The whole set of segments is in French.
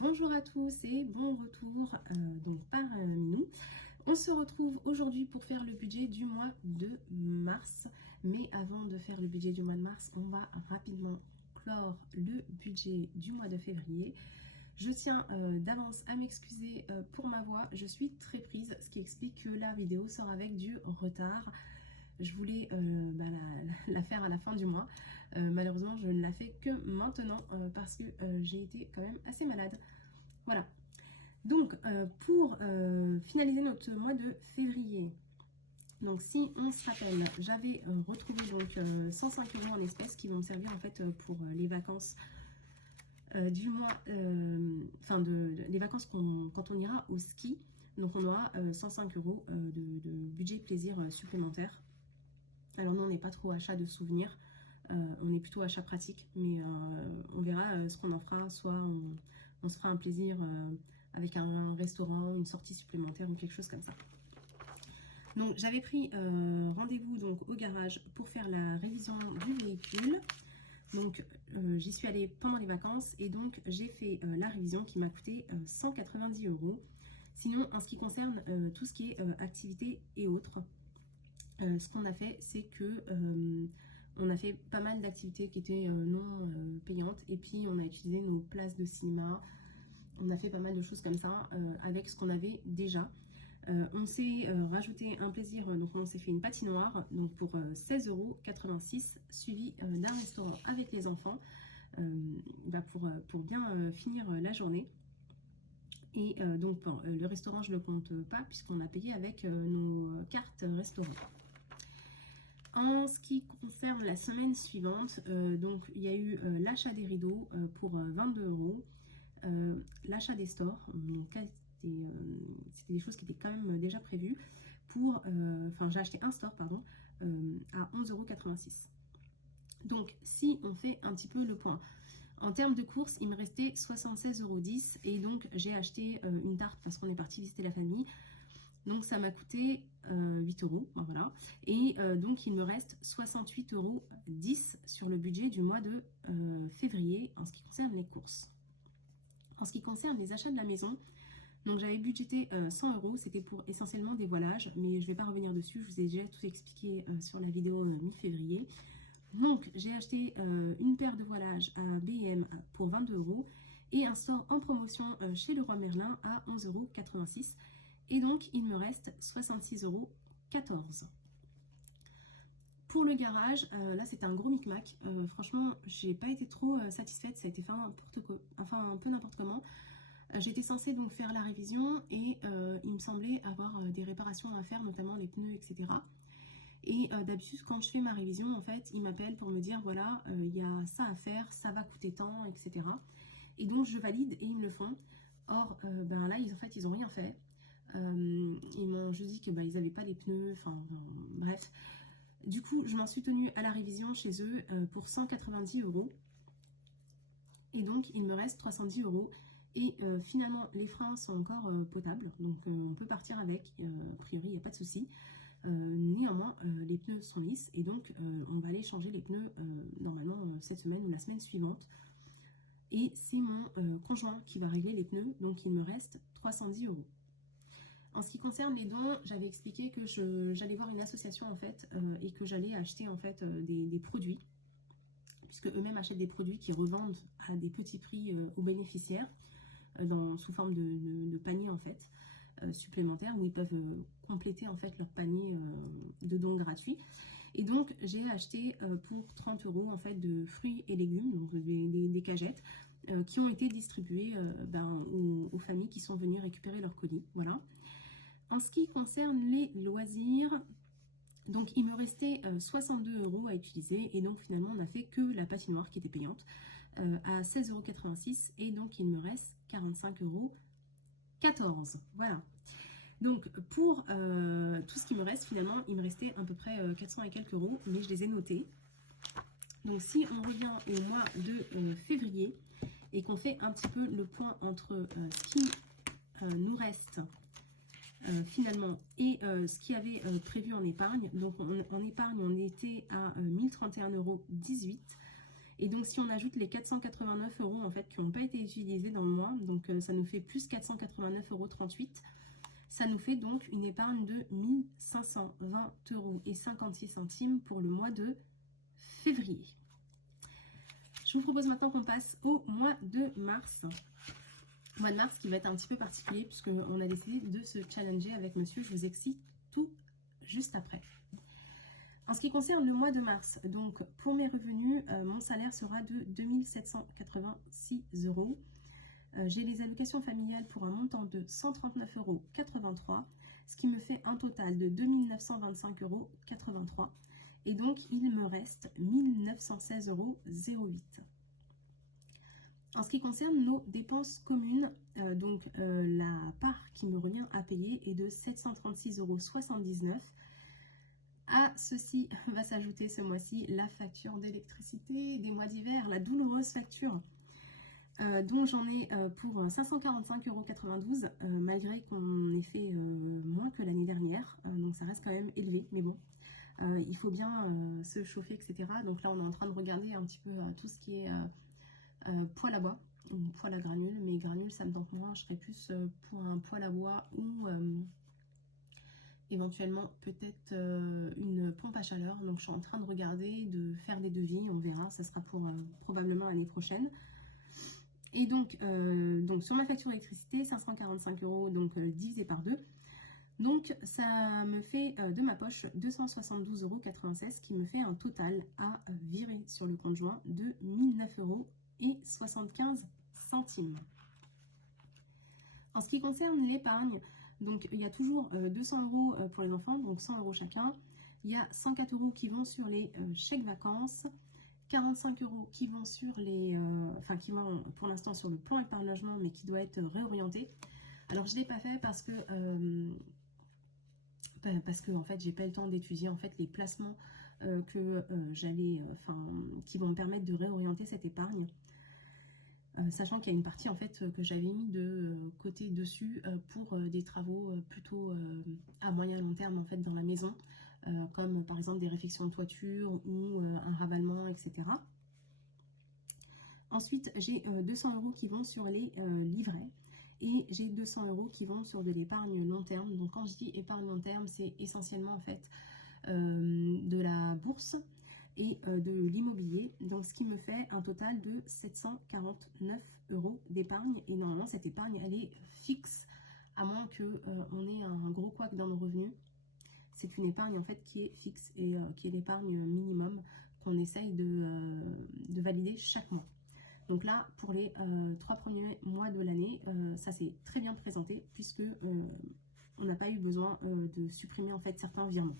Bonjour à tous et bon retour donc par Minou. On se retrouve aujourd'hui pour faire le budget du mois de mars. Mais avant de faire le budget du mois de mars, on va rapidement clore le budget du mois de février. Je tiens d'avance à m'excuser pour ma voix, je suis très prise, ce qui explique que la vidéo sort avec du retard. Je voulais la faire à la fin du mois. Malheureusement, je ne la fais que maintenant parce que j'ai été quand même assez malade. Voilà. Donc, pour finaliser notre mois de février, donc si on se rappelle, j'avais retrouvé donc 105 € en espèces qui vont me servir en fait pour les vacances du mois, les vacances quand on ira au ski. Donc on aura 105 € de budget plaisir supplémentaire. Alors nous on n'est pas trop achat de souvenirs, on est plutôt achat pratique, mais on verra ce qu'on en fera. Soit on se fera un plaisir avec un restaurant, une sortie supplémentaire ou quelque chose comme ça. Donc j'avais pris rendez-vous donc au garage pour faire la révision du véhicule. Donc j'y suis allée pendant les vacances et donc j'ai fait la révision qui m'a coûté 190 €. Sinon en ce qui concerne tout ce qui est activités et autres, ce qu'on a fait, c'est que on a fait pas mal d'activités qui étaient non payantes, et puis on a utilisé nos places de cinéma. On a fait pas mal de choses comme ça avec ce qu'on avait déjà. On s'est rajouté un plaisir, donc on s'est fait une patinoire donc pour 16,86 €, suivi d'un restaurant avec les enfants pour bien finir la journée. Et donc bon, le restaurant je ne le compte pas puisqu'on a payé avec nos cartes restaurant. En ce qui concerne la semaine suivante, donc il y a eu l'achat des rideaux pour 22 €, l'achat des stores, donc c'était des choses qui étaient quand même déjà prévues pour, j'ai acheté un store pardon à 11,86 €. Donc si on fait un petit peu le point, en termes de courses, il me restait 76,10 € et donc j'ai acheté une tarte parce qu'on est parti visiter la famille. Donc ça m'a coûté 8 €, ben voilà. Et donc il me reste 68,10 € sur le budget du mois de février en ce qui concerne les courses. En ce qui concerne les achats de la maison, donc j'avais budgété 100 €, c'était pour essentiellement des voilages, mais je ne vais pas revenir dessus, je vous ai déjà tout expliqué sur la vidéo mi-février. Donc j'ai acheté une paire de voilages à B&M pour 22 € et un store en promotion chez Leroy Merlin à 11,86 €. Et donc il me reste 66,14 €. Pour le garage, là c'était un gros micmac. Franchement, j'ai pas été trop satisfaite, ça a été fait un peu n'importe comment. J'étais censée donc faire la révision et il me semblait avoir des réparations à faire, notamment les pneus, etc. Et d'habitude, quand je fais ma révision, en fait, ils m'appellent pour me dire voilà, il y a ça à faire, ça va coûter tant, etc. Et donc je valide et ils me le font. Or, là, ils ont rien fait. Ils m'ont juste dit que ils n'avaient pas les pneus, bref. Du coup, je m'en suis tenue à la révision chez eux pour 190 €. Et donc, il me reste 310 €. Et finalement, les freins sont encore potables, donc on peut partir avec. A priori, il n'y a pas de souci. Néanmoins, les pneus sont lisses et donc on va aller changer les pneus normalement cette semaine ou la semaine suivante. Et c'est mon conjoint qui va régler les pneus, donc il me reste 310 €. En ce qui concerne les dons, j'avais expliqué que j'allais voir une association en fait et que j'allais acheter en fait des produits, puisque eux-mêmes achètent des produits qui revendent à des petits prix aux bénéficiaires sous forme de panier en fait supplémentaires où ils peuvent compléter en fait leur panier de dons gratuits. Et donc j'ai acheté pour 30 € en fait de fruits et légumes, donc des cagettes qui ont été distribuées aux familles qui sont venues récupérer leur colis. Voilà. En ce qui concerne les loisirs, donc il me restait 62 € à utiliser et donc finalement on n'a fait que la patinoire qui était payante à 16,86 € et donc il me reste 45,14 €. Voilà. Donc pour tout ce qui me reste, finalement il me restait à peu près 400 et quelques euros, mais je les ai notés. Donc si on revient au mois de février et qu'on fait un petit peu le point entre ce qui nous reste finalement et ce qui avait prévu en épargne. Donc en épargne on était à 1031,18 € Et donc si on ajoute les 489 € en fait qui n'ont pas été utilisés dans le mois, donc ça nous fait plus 489,38 €. Ça nous fait donc une épargne de 1520,56 € pour le mois de février. Je vous propose maintenant qu'on passe au mois de mars. Mois de mars qui va être un petit peu particulier puisqu'on a décidé de se challenger avec monsieur. Je vous explique tout juste après. En ce qui concerne le mois de mars, donc pour mes revenus, mon salaire sera de 2786 €. J'ai les allocations familiales pour un montant de 139,83 €, ce qui me fait un total de 2925,83 €. Et donc, il me reste 1916,08 €. En ce qui concerne nos dépenses communes, la part qui me revient à payer est de 736,79 €. À ceci va s'ajouter ce mois-ci la facture d'électricité des mois d'hiver, la douloureuse facture dont j'en ai pour 545,92 €, malgré qu'on ait fait moins que l'année dernière, donc ça reste quand même élevé, mais bon, il faut bien se chauffer, etc. Donc là on est en train de regarder un petit peu tout ce qui est poêle à bois ou poêle à granules, mais granules ça me tente moins, je serais plus pour un poêle à bois ou éventuellement peut-être une pompe à chaleur. Donc je suis en train de regarder, de faire des devis, on verra, ça sera pour probablement l'année prochaine. Et donc sur ma facture d'électricité, 545 €, donc divisé par 2. Donc ça me fait de ma poche 272,96 € qui me fait un total à virer sur le compte joint de 1009,75 €. En ce qui concerne l'épargne, donc il y a toujours 200 € pour les enfants, donc 100 € chacun. Il y a 104 € qui vont sur les chèques vacances, 45 € qui vont sur les, qui vont pour l'instant sur le plan épargne logement, mais qui doit être réorienté. Alors je l'ai pas fait parce que en fait j'ai pas eu le temps d'étudier en fait les placements qui vont me permettre de réorienter cette épargne. Sachant qu'il y a une partie en fait que j'avais mis de côté dessus pour des travaux plutôt à moyen long terme en fait dans la maison, comme par exemple des réfections de toiture ou un ravalement, etc. Ensuite j'ai 200 € qui vont sur les livrets et j'ai 200 € qui vont sur de l'épargne long terme. Donc quand je dis épargne long terme, c'est essentiellement en fait de la bourse et de l'immobilier, donc ce qui me fait un total de 749 € d'épargne. Et normalement cette épargne elle est fixe à moins que on ait un gros couac dans nos revenus. C'est une épargne en fait qui est fixe et qui est l'épargne minimum qu'on essaye de valider chaque mois. Donc là pour les 3 premiers mois de l'année, ça s'est très bien présenté puisque on n'a pas eu besoin de supprimer en fait certains virements.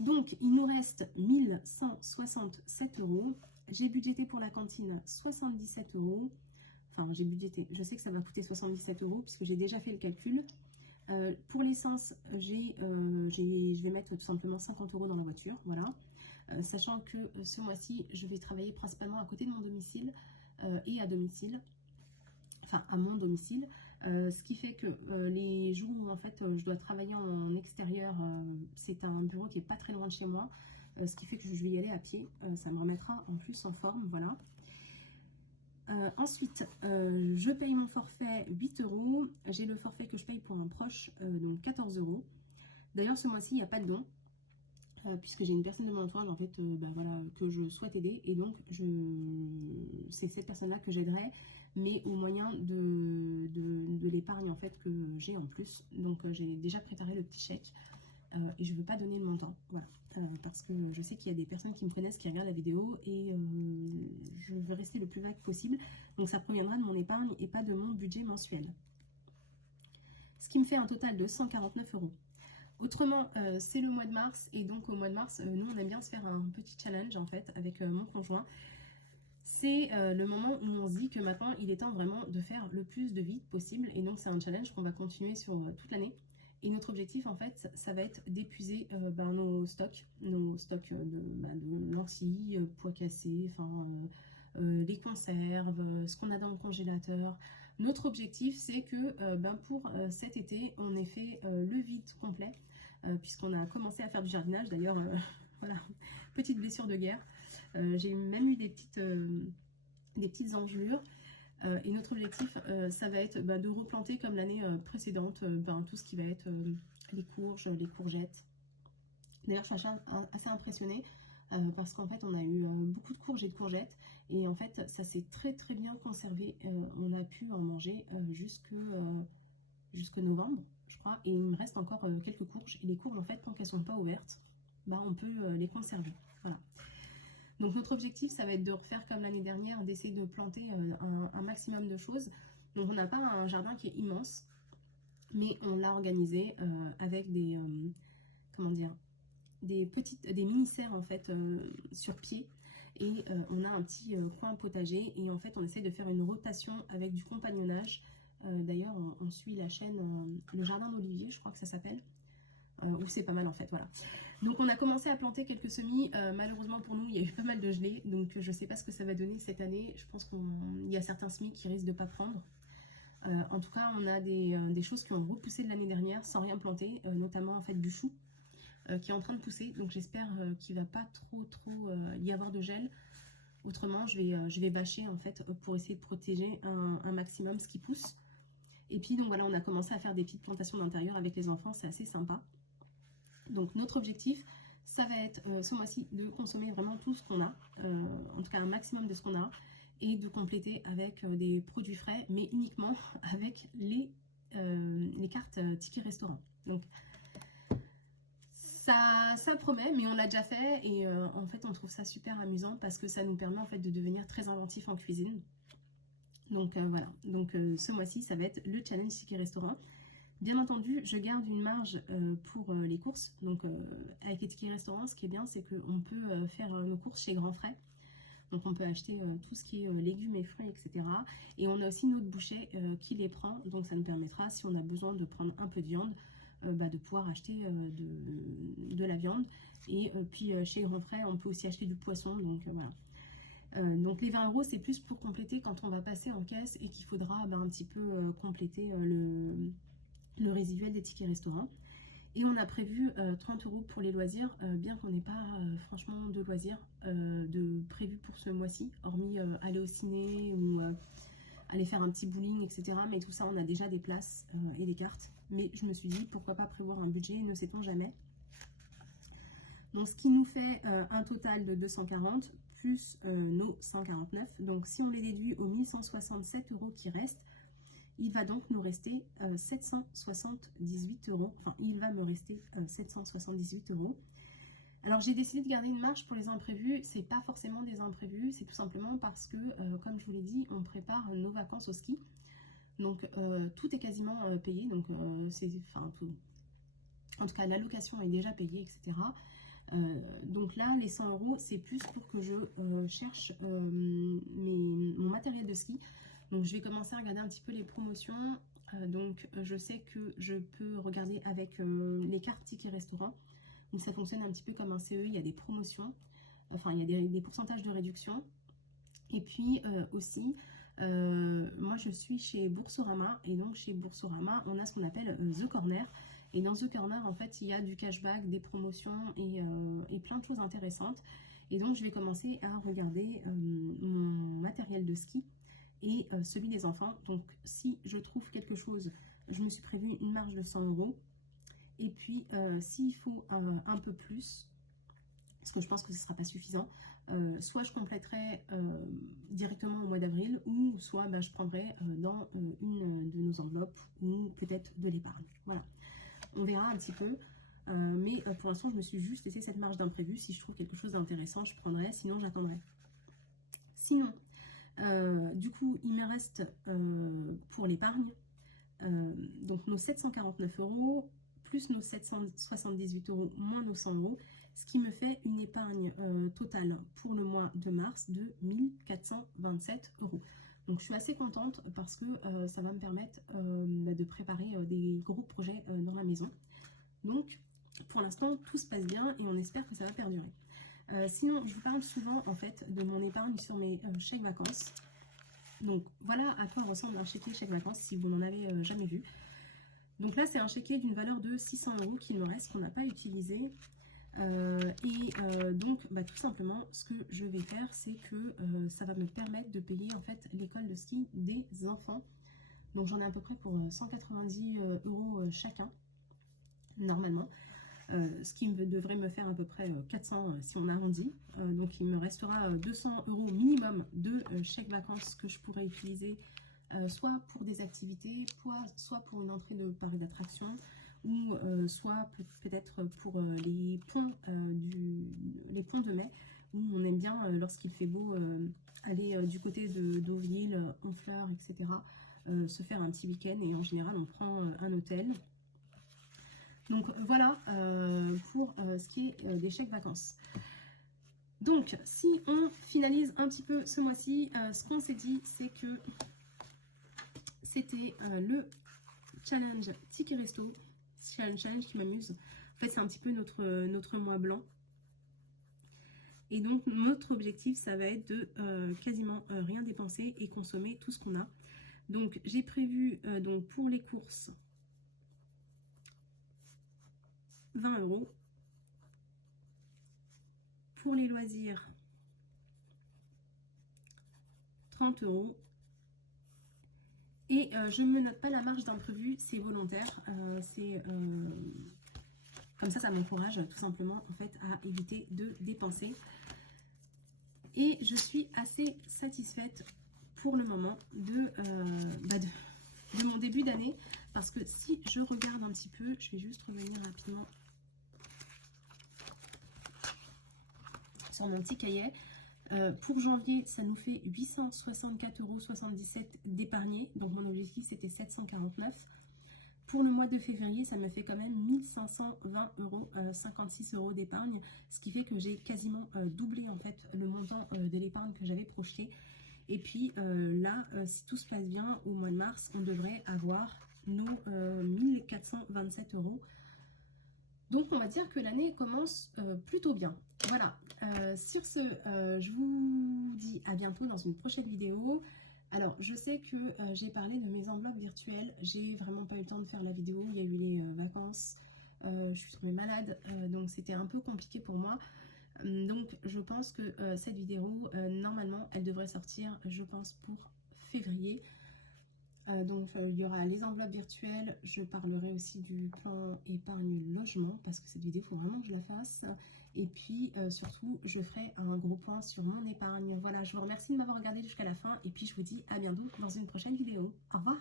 Donc, il nous reste 1167 €. J'ai budgété pour la cantine 77 €. Enfin, j'ai budgété. Je sais que ça va coûter 77 € puisque j'ai déjà fait le calcul. Pour l'essence, je vais mettre tout simplement 50 € dans la voiture. Voilà. Sachant que ce mois-ci, je vais travailler principalement à côté de mon domicile et à domicile. Enfin, à mon domicile. Ce qui fait que les jours où en fait je dois travailler en extérieur, c'est un bureau qui est pas très loin de chez moi, ce qui fait que je vais y aller à pied, ça me remettra en plus en forme, voilà. Ensuite, je paye mon forfait 8 €, j'ai le forfait que je paye pour un proche, donc 14 €. D'ailleurs ce mois-ci il n'y a pas de don, puisque j'ai une personne de mon entourage en fait voilà, que je souhaite aider, et donc c'est cette personne-là que j'aiderai, mais au moyen de l'épargne en fait que j'ai en plus. Donc j'ai déjà préparé le petit chèque et je ne veux pas donner le montant, voilà, parce que je sais qu'il y a des personnes qui me connaissent, qui regardent la vidéo, et je veux rester le plus vague possible. Donc ça proviendra de mon épargne et pas de mon budget mensuel, ce qui me fait un total de 149 €. Autrement, c'est le mois de mars, et donc au mois de mars, nous on aime bien se faire un petit challenge en fait avec mon conjoint. C'est le moment où on se dit que maintenant il est temps vraiment de faire le plus de vide possible, et donc c'est un challenge qu'on va continuer sur toute l'année. Et notre objectif en fait, ça va être d'épuiser nos stocks de lentilles, pois cassés, les conserves, ce qu'on a dans le congélateur. Notre objectif c'est que pour cet été on ait fait le vide complet, puisqu'on a commencé à faire du jardinage. D'ailleurs voilà, petite blessure de guerre. J'ai même eu des petites engelures. Et notre objectif, ça va être de replanter comme l'année précédente tout ce qui va être les courges, les courgettes. D'ailleurs, je suis assez impressionnée parce qu'en fait, on a eu beaucoup de courges et de courgettes. Et en fait, ça s'est très très bien conservé. On a pu en manger jusque novembre, je crois. Et il me reste encore quelques courges. Et les courges, en fait, tant qu'elles ne sont pas ouvertes, on peut les conserver. Voilà. Donc notre objectif, ça va être de refaire comme l'année dernière, d'essayer de planter un maximum de choses. Donc on n'a pas un jardin qui est immense, mais on l'a organisé avec des, comment dire, des mini-serres en fait sur pied. Et on a un petit coin potager et en fait on essaie de faire une rotation avec du compagnonnage. D'ailleurs on suit la chaîne Le Jardin d'Olivier, je crois que ça s'appelle. Où c'est pas mal en fait, voilà. Donc on a commencé à planter quelques semis, malheureusement pour nous il y a eu pas mal de gelée, donc je sais pas ce que ça va donner cette année. Je pense qu'il y a certains semis qui risquent de pas prendre. En tout cas on a des choses qui ont repoussé de l'année dernière sans rien planter, notamment en fait du chou qui est en train de pousser, donc j'espère qu'il va pas trop y avoir de gel. Autrement je vais bâcher en fait pour essayer de protéger un maximum ce qui pousse. Et puis donc voilà, on a commencé à faire des petites plantations d'intérieur avec les enfants, c'est assez sympa. Donc notre objectif, ça va être ce mois-ci de consommer vraiment tout ce qu'on a, en tout cas un maximum de ce qu'on a, et de compléter avec des produits frais, mais uniquement avec les cartes tickets restaurant. Donc ça promet, mais on l'a déjà fait, et en fait on trouve ça super amusant parce que ça nous permet en fait de devenir très inventif en cuisine. Donc voilà, donc ce mois-ci ça va être le challenge ticket restaurant. Bien entendu, je garde une marge pour les courses. Donc avec les tickets restaurants, ce qui est bien, c'est qu'on peut faire nos courses chez Grand Frais. Donc on peut acheter tout ce qui est légumes et fruits, etc. Et on a aussi notre boucher qui les prend. Donc ça nous permettra, si on a besoin de prendre un peu de viande, de pouvoir acheter de la viande. Et puis chez Grand Frais, on peut aussi acheter du poisson. Donc voilà. Donc les 20 €, c'est plus pour compléter quand on va passer en caisse et qu'il faudra un petit peu compléter le résiduel des tickets restaurants. Et on a prévu 30 € pour les loisirs, bien qu'on n'ait pas franchement de loisirs prévus pour ce mois-ci, hormis aller au ciné ou aller faire un petit bowling, etc. Mais tout ça, on a déjà des places et des cartes. Mais je me suis dit, pourquoi pas prévoir un budget, ne sait-on jamais. Donc ce qui nous fait un total de 240 plus nos 149. Donc si on les déduit aux 1167 € qui restent, il va donc nous rester 778 €. Enfin, il va me rester 778 €. Alors, j'ai décidé de garder une marge pour les imprévus. C'est pas forcément des imprévus, c'est tout simplement parce que, comme je vous l'ai dit, on prépare nos vacances au ski. Donc, tout est quasiment payé. Donc, tout. En tout cas, la location est déjà payée, etc. Donc là, les 100 €, c'est plus pour que je cherche mon matériel de ski. Donc je vais commencer à regarder un petit peu les promotions. Donc je sais que je peux regarder avec les cartes tickets restaurant. Donc ça fonctionne un petit peu comme un CE, il y a des promotions. Enfin, il y a des pourcentages de réduction. Et puis aussi, moi je suis chez Boursorama. Et donc chez Boursorama, on a ce qu'on appelle The Corner. Et dans The Corner, en fait, il y a du cashback, des promotions et plein de choses intéressantes. Et donc je vais commencer à regarder mon matériel de ski et celui des enfants. Donc si je trouve quelque chose, je me suis prévu une marge de 100 €. Et puis s'il faut un peu plus, parce que je pense que ce ne sera pas suffisant, soit je compléterai directement au mois d'avril, ou soit je prendrai dans une de nos enveloppes, ou peut-être de l'épargne. Voilà, on verra un petit peu. Mais pour l'instant, je me suis juste laissé cette marge d'imprévu. Si je trouve quelque chose d'intéressant, je prendrai, sinon j'attendrai. Sinon, du coup, il me reste pour l'épargne, donc nos 749 € plus nos 778 € moins nos 100 €, ce qui me fait une épargne totale pour le mois de mars de 1427 €. Donc je suis assez contente parce que ça va me permettre de préparer des gros projets dans la maison. Donc pour l'instant, tout se passe bien et on espère que ça va perdurer. Sinon, je vous parle souvent en fait de mon épargne sur mes chèques vacances. Donc voilà à quoi ressemble un chéquier chèque vacances si vous n'en avez jamais vu. Donc là, c'est un chéquier d'une valeur de 600 € qu'il me reste, qu'on n'a pas utilisé. Donc tout simplement ce que je vais faire, c'est que ça va me permettre de payer en fait l'école de ski des enfants. Donc j'en ai à peu près pour 190 € chacun normalement, ce qui devrait me faire à peu près 400 si on arrondit. Donc il me restera 200 € minimum de chèque vacances que je pourrais utiliser soit pour des activités, soit pour une entrée de parc d'attraction, ou soit peut-être pour les ponts de mai, où on aime bien lorsqu'il fait beau aller du côté de Deauville, Honfleur, etc. Se faire un petit week-end, et en général on prend un hôtel. Donc voilà pour ce qui est des chèques vacances. Donc si on finalise un petit peu ce mois-ci, ce qu'on s'est dit, c'est que c'était le challenge Ticket Resto, challenge qui m'amuse. En fait, c'est un petit peu notre mois blanc. Et donc, notre objectif, ça va être de quasiment rien dépenser et consommer tout ce qu'on a. Donc, j'ai prévu donc pour les courses 20 €. Pour les loisirs, 30 €. Et je ne me note pas la marge d'imprévu, c'est volontaire. Comme ça m'encourage tout simplement en fait à éviter de dépenser. Et je suis assez satisfaite pour le moment de mon début d'année, parce que si je regarde un petit peu, je vais juste revenir rapidement sur mon petit cahier. Pour janvier, ça nous fait 864,77 € d'épargnés. Donc mon objectif c'était 749. Pour le mois de février, ça me fait quand même 1520,56 € d'épargne, ce qui fait que j'ai quasiment doublé en fait le montant de l'épargne que j'avais projeté. Et puis là, si tout se passe bien, au mois de mars, on devrait avoir nos 1427 €. Donc on va dire que l'année commence plutôt bien. Voilà, sur ce, je vous dis à bientôt dans une prochaine vidéo. Alors, je sais que j'ai parlé de mes enveloppes virtuelles. J'ai vraiment pas eu le temps de faire la vidéo. Il y a eu les vacances. Je suis tombée malade. Donc, c'était un peu compliqué pour moi. Donc, je pense que cette vidéo, normalement, elle devrait sortir, je pense, pour février. Donc, il y aura les enveloppes virtuelles. Je parlerai aussi du plan épargne logement, parce que cette vidéo, il faut vraiment que je la fasse. Et puis, surtout, je ferai un gros point sur mon épargne. Voilà, je vous remercie de m'avoir regardé jusqu'à la fin. Et puis, je vous dis à bientôt dans une prochaine vidéo. Au revoir!